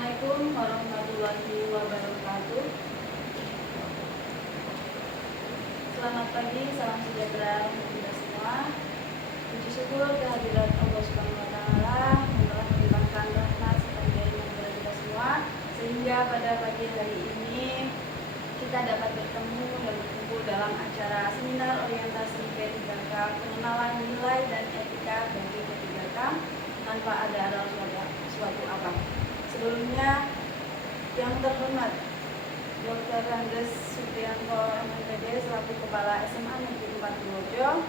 Assalamualaikum warahmatullahi wabarakatuh. Selamat pagi, salam sejahtera untuk kita semua. Puji syukur kehadirat Allah Subhanahu wa Ta'ala yang telah melimpahkan rahmat serta hidayah kepada kita semua, sehingga pada pagi hari ini kita dapat bertemu dan berkumpul dalam acara seminar orientasi P3K, pengenalan nilai dan etika bagi P3K tanpa ada suatu apa. Sebelumnya, yang terhormat Dr. Randes Supriyanto MPD selaku Kepala SMA Negeri 4 Purworejo,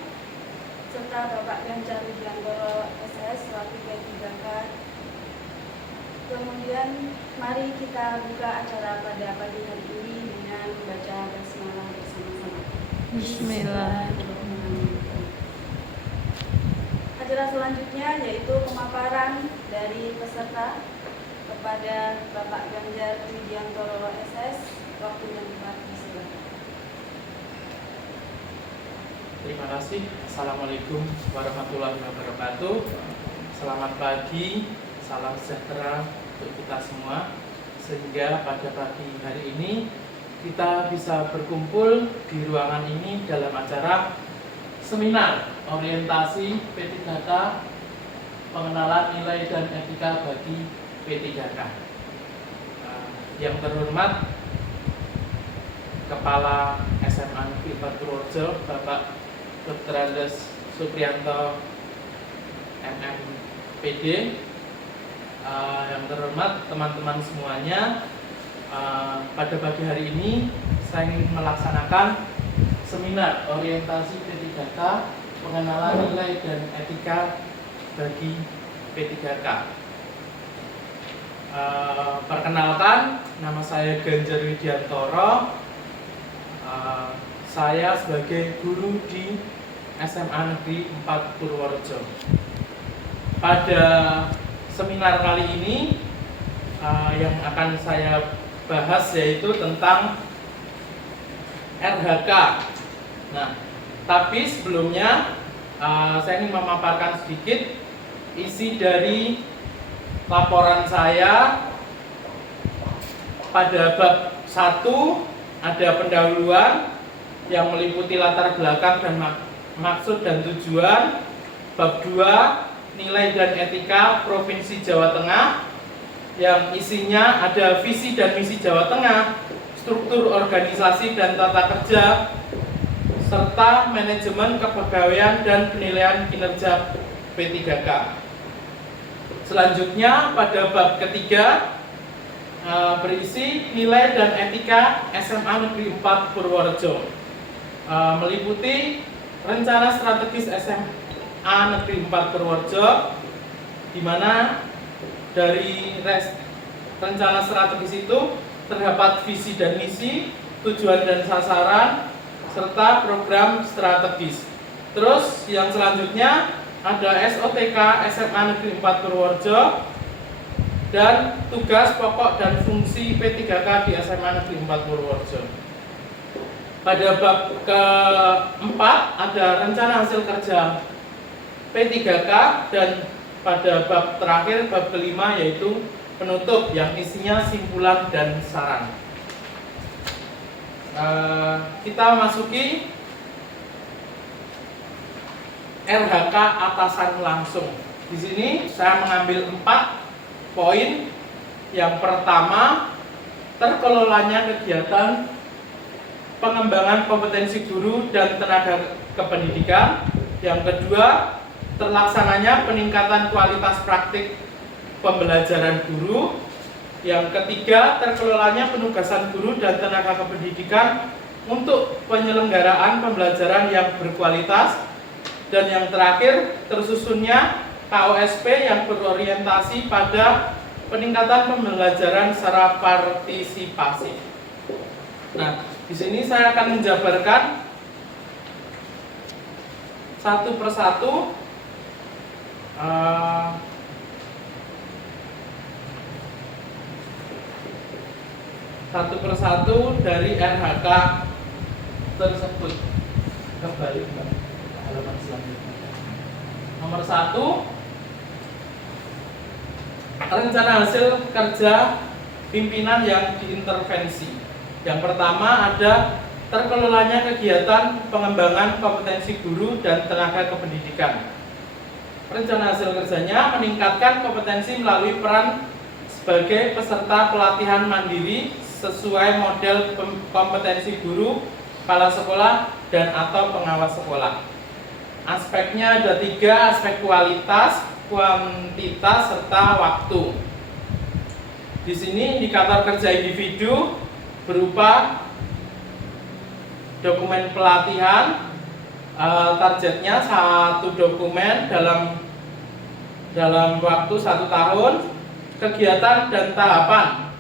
serta Bapak Ganjar Widiantoro SS selaku P3K. Kemudian mari kita buka acara pada pagi hari ini dengan membaca basmalah bersama-sama. Bismillahirrahmanirrahim. Acara selanjutnya yaitu pemaparan dari peserta kepada Bapak Ganjar Widiantoro SS. Waktu yang tepat disilakan. Terima kasih. Assalamualaikum warahmatullahi wabarakatuh. Selamat pagi, salam sejahtera untuk kita semua. Sehingga pada pagi hari ini kita bisa berkumpul di ruangan ini dalam acara seminar orientasi P3K, pengenalan nilai dan etika bagi P3K. Yang terhormat Kepala SMA Negeri 4 Purworejo, Bapak Dr. Randes Supriyanto MMPD. Yang terhormat teman-teman semuanya, pada pagi hari ini saya ingin melaksanakan seminar orientasi P3K, pengenalan nilai dan etika bagi P3K. Perkenalkan, nama saya Ganjar Widiantoro. Saya sebagai guru di SMA Negeri 4 Purworejo. Pada seminar kali ini yang akan saya bahas yaitu tentang RHK. Nah, tapi sebelumnya saya ingin memaparkan sedikit isi dari laporan saya. Pada bab 1 ada pendahuluan yang meliputi latar belakang dan maksud dan tujuan. Bab 2, nilai dan etika Provinsi Jawa Tengah, yang isinya ada visi dan misi Jawa Tengah, struktur organisasi dan tata kerja, serta manajemen kepegawaian dan penilaian kinerja P3K. Selanjutnya pada bab ketiga berisi nilai dan etika SMA Negeri 4 Purworejo, meliputi rencana strategis SMA Negeri 4 Purworejo, di mana dari rencana strategis itu terdapat visi dan misi, tujuan dan sasaran, serta program strategis. Terus yang selanjutnya ada SOTK SMA Negeri 4 Purworejo dan tugas pokok dan fungsi P3K di SMA Negeri 4 Purworejo. Pada bab keempat ada rencana hasil kerja P3K, dan pada bab terakhir, bab kelima, yaitu penutup yang isinya simpulan dan saran. Kita masuki RHK atasan langsung. Di sini saya mengambil 4 poin. Yang pertama, terkelolanya kegiatan pengembangan kompetensi guru dan tenaga kependidikan. Yang kedua, terlaksananya peningkatan kualitas praktik pembelajaran guru. Yang ketiga, terkelolanya penugasan guru dan tenaga kependidikan untuk penyelenggaraan pembelajaran yang berkualitas. Dan yang terakhir, tersusunnya KOSP yang berorientasi pada peningkatan pembelajaran secara partisipasi. Nah, di sini saya akan menjabarkan satu persatu dari RHK tersebut. Kembali ke halaman selanjutnya. Nomor 1, rencana hasil kerja pimpinan yang diintervensi. Yang pertama ada terkelolanya kegiatan pengembangan kompetensi guru dan tenaga kependidikan. Rencana hasil kerjanya meningkatkan kompetensi melalui peran sebagai peserta pelatihan mandiri sesuai model kompetensi guru, kepala sekolah, dan atau pengawas sekolah. Aspeknya ada 3, aspek kualitas, kuantitas, serta waktu. Di sini indikator kerja individu berupa dokumen pelatihan, targetnya 1 dokumen dalam waktu 1 tahun. Kegiatan dan tahapan.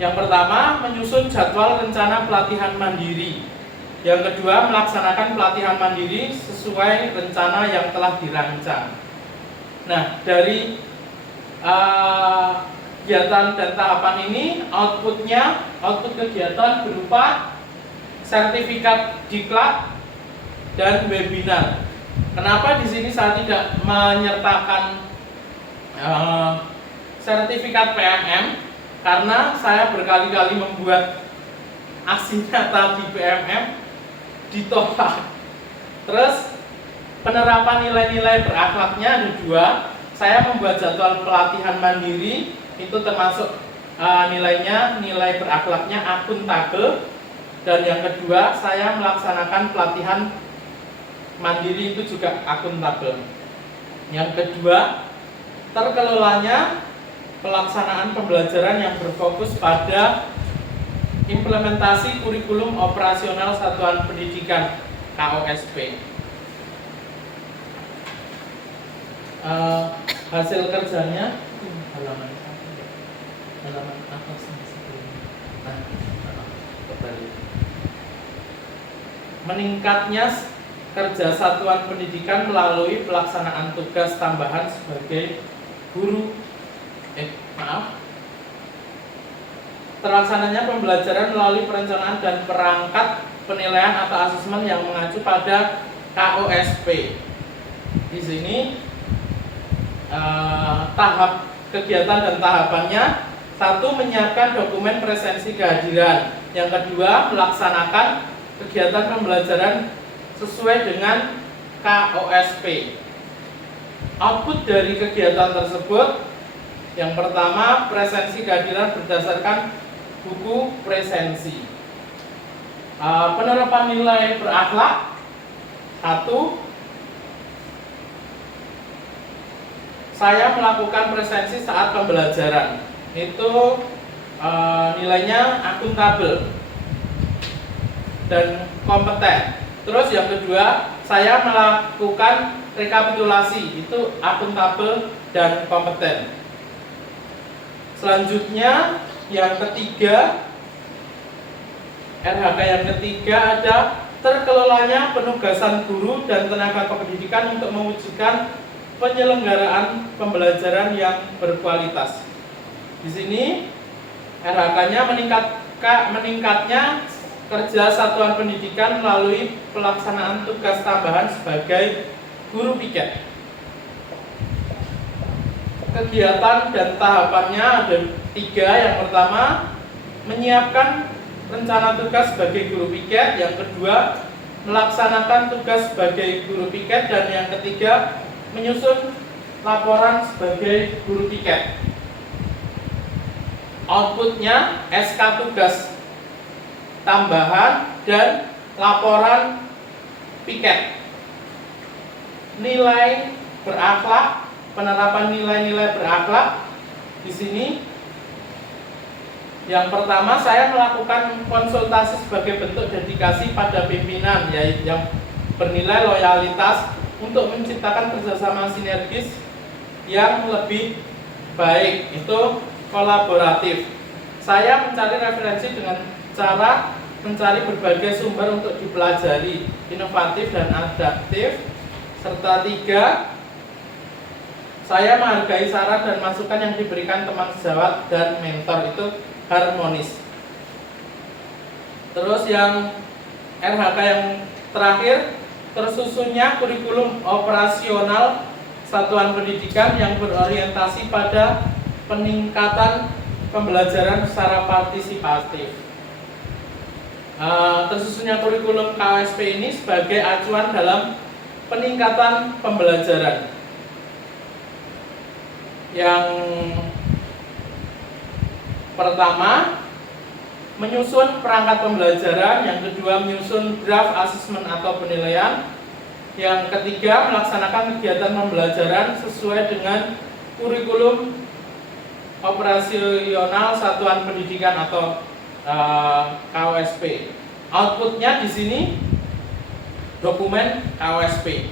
Yang pertama, menyusun jadwal rencana pelatihan mandiri. Yang kedua, melaksanakan pelatihan mandiri sesuai rencana yang telah dirancang. Nah, dari kegiatan dan tahapan ini, output kegiatan berupa sertifikat diklat dan webinar. Kenapa di sini saya tidak menyertakan sertifikat PMM? Karena saya berkali-kali membuat aksi nyata di PMM ditolak. Terus penerapan nilai-nilai berakhlaknya ada 2. Saya membuat jadwal pelatihan mandiri, itu termasuk nilai berakhlaknya akuntabel. Dan yang kedua, saya melaksanakan pelatihan mandiri itu juga akuntabel. Yang kedua, terkelolanya pelaksanaan pembelajaran yang berfokus pada implementasi kurikulum operasional satuan pendidikan KOSP. Hasil kerjanya halaman atas kembali. Meningkatnya kerja satuan pendidikan melalui pelaksanaan tugas tambahan sebagai guru. Terlaksananya pembelajaran melalui perencanaan dan perangkat penilaian atau asesmen yang mengacu pada KOSP. Di sini tahap kegiatan dan tahapannya: 1. Menyiapkan dokumen presensi kehadiran. Yang kedua, melaksanakan kegiatan pembelajaran sesuai dengan KOSP. Output dari kegiatan tersebut: yang pertama, presensi kehadiran berdasarkan buku presensi. Penerapan nilai berakhlak: 1. Saya melakukan presensi saat pembelajaran. Itu nilainya akuntabel dan kompeten. Terus yang kedua, saya melakukan rekapitulasi. Itu akuntabel dan kompeten. Selanjutnya, yang ketiga, RHK yang ketiga ada terkelolanya penugasan guru dan tenaga kependidikan untuk mewujudkan penyelenggaraan pembelajaran yang berkualitas. Di sini RHK-nya meningkatnya kerja satuan pendidikan melalui pelaksanaan tugas tambahan sebagai guru piket. Kegiatan dan tahapannya ada 3. Yang pertama, menyiapkan rencana tugas sebagai guru piket. Yang kedua, melaksanakan tugas sebagai guru piket. Dan yang ketiga, menyusun laporan sebagai guru piket. Outputnya SK tugas tambahan dan laporan piket. Nilai berakhlak, penerapan nilai-nilai berakhlak. Di sini yang pertama, saya melakukan konsultasi sebagai bentuk dedikasi pada pimpinan, yaitu yang bernilai loyalitas untuk menciptakan kerjasama sinergis yang lebih baik. Itu kolaboratif. Saya mencari referensi dengan cara mencari berbagai sumber untuk dipelajari, inovatif dan adaptif. Serta 3, saya menghargai saran dan masukan yang diberikan teman sejawat dan mentor. Itu harmonis. Terus yang RHK yang terakhir, tersusunnya kurikulum operasional satuan pendidikan yang berorientasi pada peningkatan pembelajaran secara partisipatif. Tersusunnya kurikulum KOSP ini sebagai acuan dalam peningkatan pembelajaran. Yang pertama, menyusun perangkat pembelajaran. Yang kedua, menyusun draft assessment atau penilaian. Yang ketiga, melaksanakan kegiatan pembelajaran sesuai dengan kurikulum operasional satuan pendidikan atau KOSP. Outputnya di sini dokumen KOSP.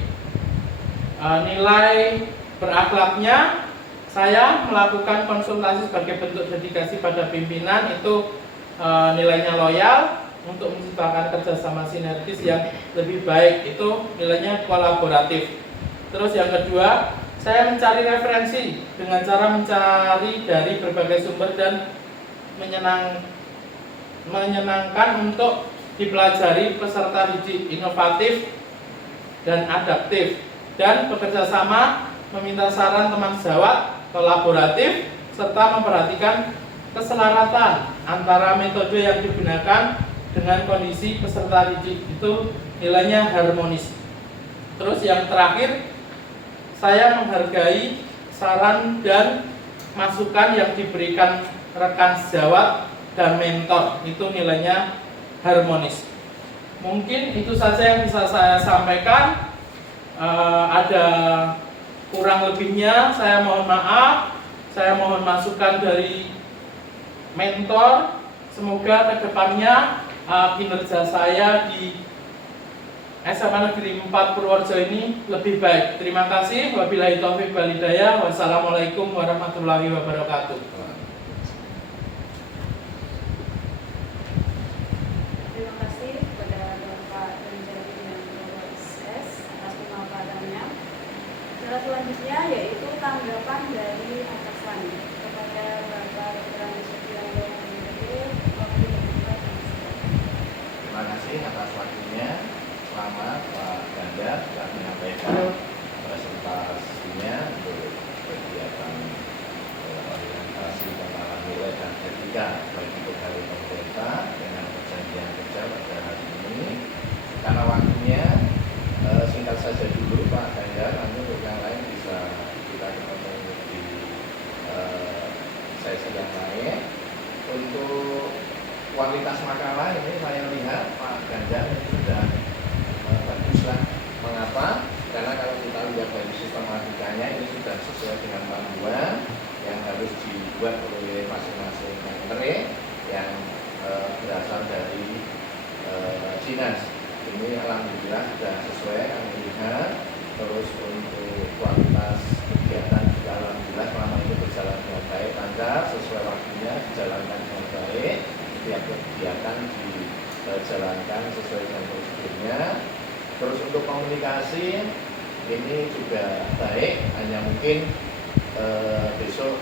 Nilai berakhlaknya, saya melakukan konsultasi sebagai bentuk dedikasi pada pimpinan, itu nilainya loyal untuk menciptakan kerjasama sinergis yang lebih baik, itu nilainya kolaboratif. Terus yang kedua, saya mencari referensi dengan cara mencari dari berbagai sumber dan menyenangkan untuk dipelajari, peserta didik inovatif dan adaptif, dan bekerja sama, meminta saran teman sejawat, kolaboratif, serta memperhatikan keselaratan antara metode yang digunakan dengan kondisi peserta didik, itu nilainya harmonis. Terus yang terakhir, saya menghargai saran dan masukan yang diberikan rekan sejawat dan mentor, itu nilainya harmonis. Mungkin itu saja yang bisa saya sampaikan. Ada kurang lebihnya saya mohon maaf. Saya mohon masukan dari mentor. Semoga kedepannya kinerja saya di SMA Negeri 4 Purworejo ini lebih baik. Terima kasih. Wabillahi taufiq wal hidayah. Wassalamualaikum warahmatullahi wabarakatuh. Terima kasih kepada Bapak Renjani dan Bapak SS atas pemaparannya. Cara selanjutnya yaitu tanggapan dari atasan kepada Bapak Renjani Sugianto MPD. Terima kasih atas waktunya. Selamat Pak Ganjar telah menyampaikan presentasinya untuk kegiatan orientasi pengenalan nilai dan etika bagi pegawai pemerintah dengan perjanjian kerja pada hari ini. Karena waktunya singkat saja dulu Pak Ganjar, nanti untuk yang lain bisa kita ketemu di sesi yang lain. Untuk kualitas makalah ini saya lihat Pak Ganjar ini sudah baguslah. Mengapa? Karena kalau kita lihat dari sistematikanya ini sudah sesuai dengan panduan yang harus dibuat oleh masing-masing menteri yang berasal dari dinas. Ini alhamdulillah sudah sesuai kami lihat. Terus untuk kualitas kegiatan juga alhamdulillah selama ini berjalan dengan baik, lancar, sesuai waktunya dijalankan dengan baik. Setiap kegiatan dijalankan sesuai dengan prosedurnya. Terus untuk komunikasi ini juga baik, hanya mungkin besok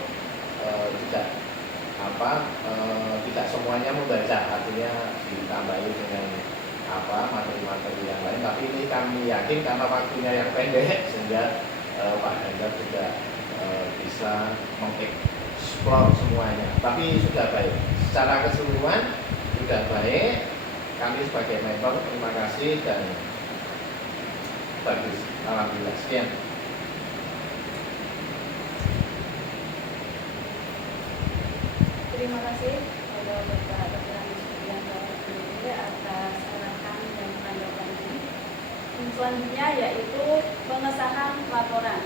tidak semuanya membaca, artinya ditambahi dengan materi-materi yang lain. Tapi ini kami yakin karena waktunya yang pendek sehingga Pak Ganjar juga bisa mengeksplor semuanya. Tapi sudah baik, secara keseluruhan sudah baik. Kami sebagai mentor terima kasih dan bagus, alhamdulillah. Sekian. Terima kasih kepada Bapak Dr. Sugianto MPD atas arahan dan tanggapannya. Selanjutnya yaitu pengesahan laporan.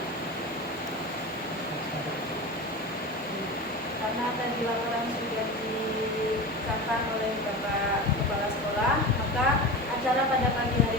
Karena tadi laporan sudah disahkan oleh Bapak Kepala Sekolah, maka acara pada pagi hari